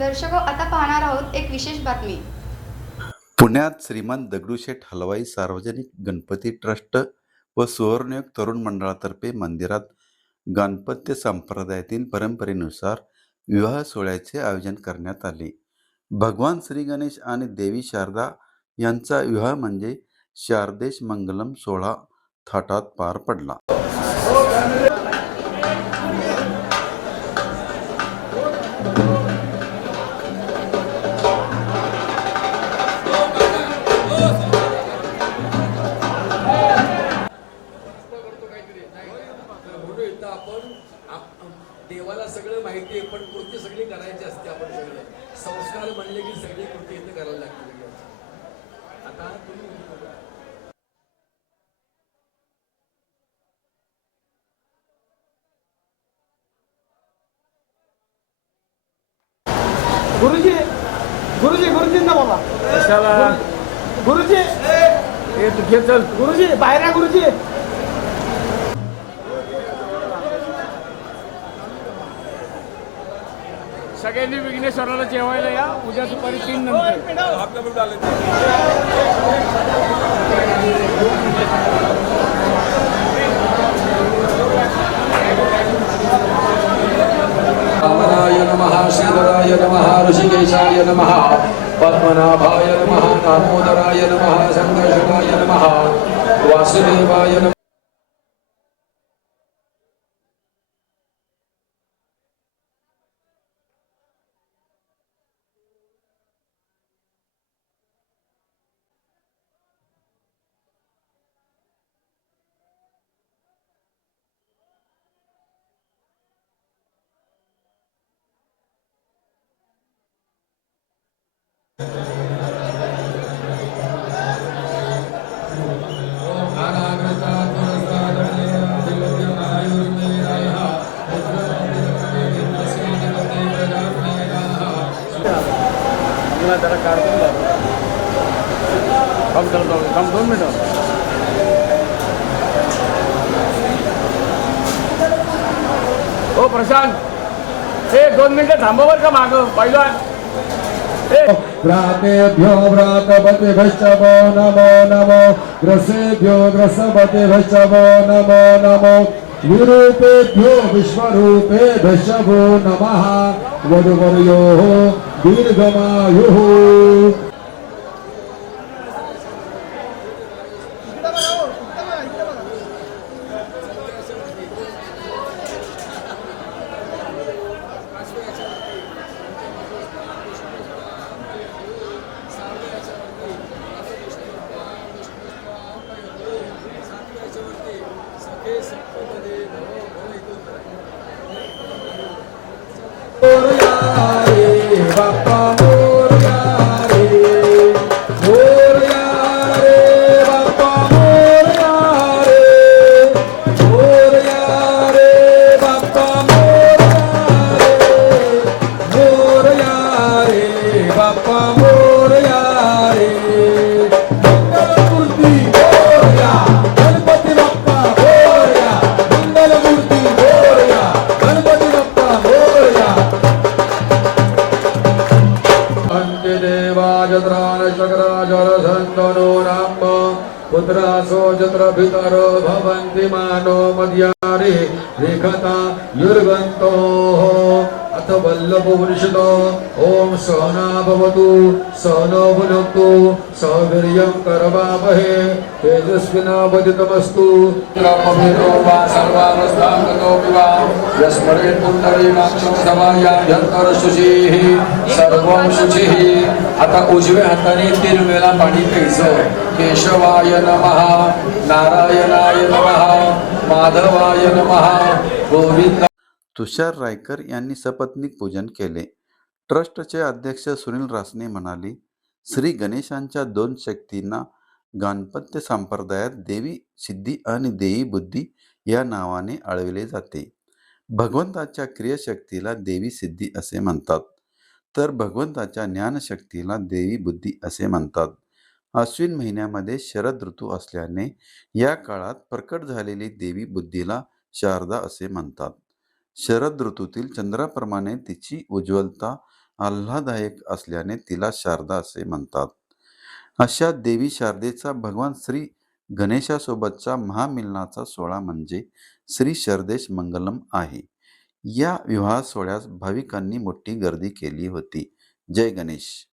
दर्शको, आता पाहणार आहोत एक विशेष बातमी. पुण्यात श्रीमंत दगडूशेठ हलवाई सार्वजनिक गणपती ट्रस्ट व सुवर्णयुग तरुण मंडळातर्फे मंदिरात गाणपत्य संप्रदायातील परंपरेनुसार विवाह सोहळ्याचे आयोजन करण्यात आले. भगवान श्री गणेश आणि देवी शारदा यांचा विवाह म्हणजे शारदेश मंगलम सोहळा थाटात पार पडला. देवाला सगळं माहिती आहे, पण कृती सगळी करायची असते. आपण सगळे संस्कार म्हणले की सगळी कृती इथं करायला लागते. आता तुम्ही गुरुजी गुरुजी गुरुजींना बोला. कशाला गुरुजी हे तू घे चल. गुरुजी बाहेर या गुरुजी. सगळ्यांनी विघ्नेश्वराला जेवायला या. उद्या दुपारी 3 नंतर. रामाय नमः, श्रीधराय नमः, ऋषिकेशाय नमः, पद्मनाभाय नमः, दामोदराय नमः, संकर्षणाय नमः, वासुदेवाय नमः. जरा काढून थांब 2 मिनिटं. हो प्रशांत, हे 2 मिनिटं थांबा बरं का मागं पहिला. व्रातेभ्यो व्रातपतिभ्यश्च वो नमो नमो, ग्रसेभ्यो ग्रसपतिभ्यश्च वो नमो नमो, विरूपेभ्यो विश्वरूपेभ्यश्च वो नमः, वधूवर्योः दीर्घमायुः. पुत्रासो जत्र भितरो भवन्ति मानो मद्यारे रेखता युर्गन्तो अथ वल्लभोपनिषदो ओम सहना भवतु सहनो भुनक्तु सह वीर्यं करवावहे तेजस्विनावदितमस्तु. ब्रह्मवेदो वा सर्वावस्थां गतो विवा यस्मरे पुण्डरीकाक्षं समायाभ्यन्तरशुचिः सर्वं शुचिः. आता उजव्या हाताने 3 वेळा पाणी प्यायचं. केशवाय नमः, नारायणाय नमः, माधवाय नमः, गोविंद. तुषार रायकर यांनी सपत्नीक पूजन केले. ट्रस्टचे अध्यक्ष सुनील रासने म्हणाले, श्री गणेशांच्या 2 शक्तींना गाणपत्य संप्रदायात देवी सिद्धी आणि देवी बुद्धी या नावाने आळविले जाते. भगवंताच्या क्रियाशक्तीला देवी सिद्धी असे म्हणतात, तर भगवंताच्या ज्ञानशक्तीला देवी बुद्धी असे म्हणतात. अश्विन महिन्यामध्ये शरद ऋतू असल्याने या काळात प्रकट झालेली देवी बुद्धीला शारदा असे म्हणतात. शरद ऋतूतील चंद्राप्रमाणे तिची उज्ज्वलता आल्हाददायक असल्याने तिला शारदा असे म्हणतात. अशा देवी शारदेचा भगवान श्री गणेशासोबतचा महामिलनाचा सोहळा म्हणजे श्री शरदेश मंगलम आहे. या विवाह सोहळ्यास भाविकांनी मोठी गर्दी केली होती. जय गणेश.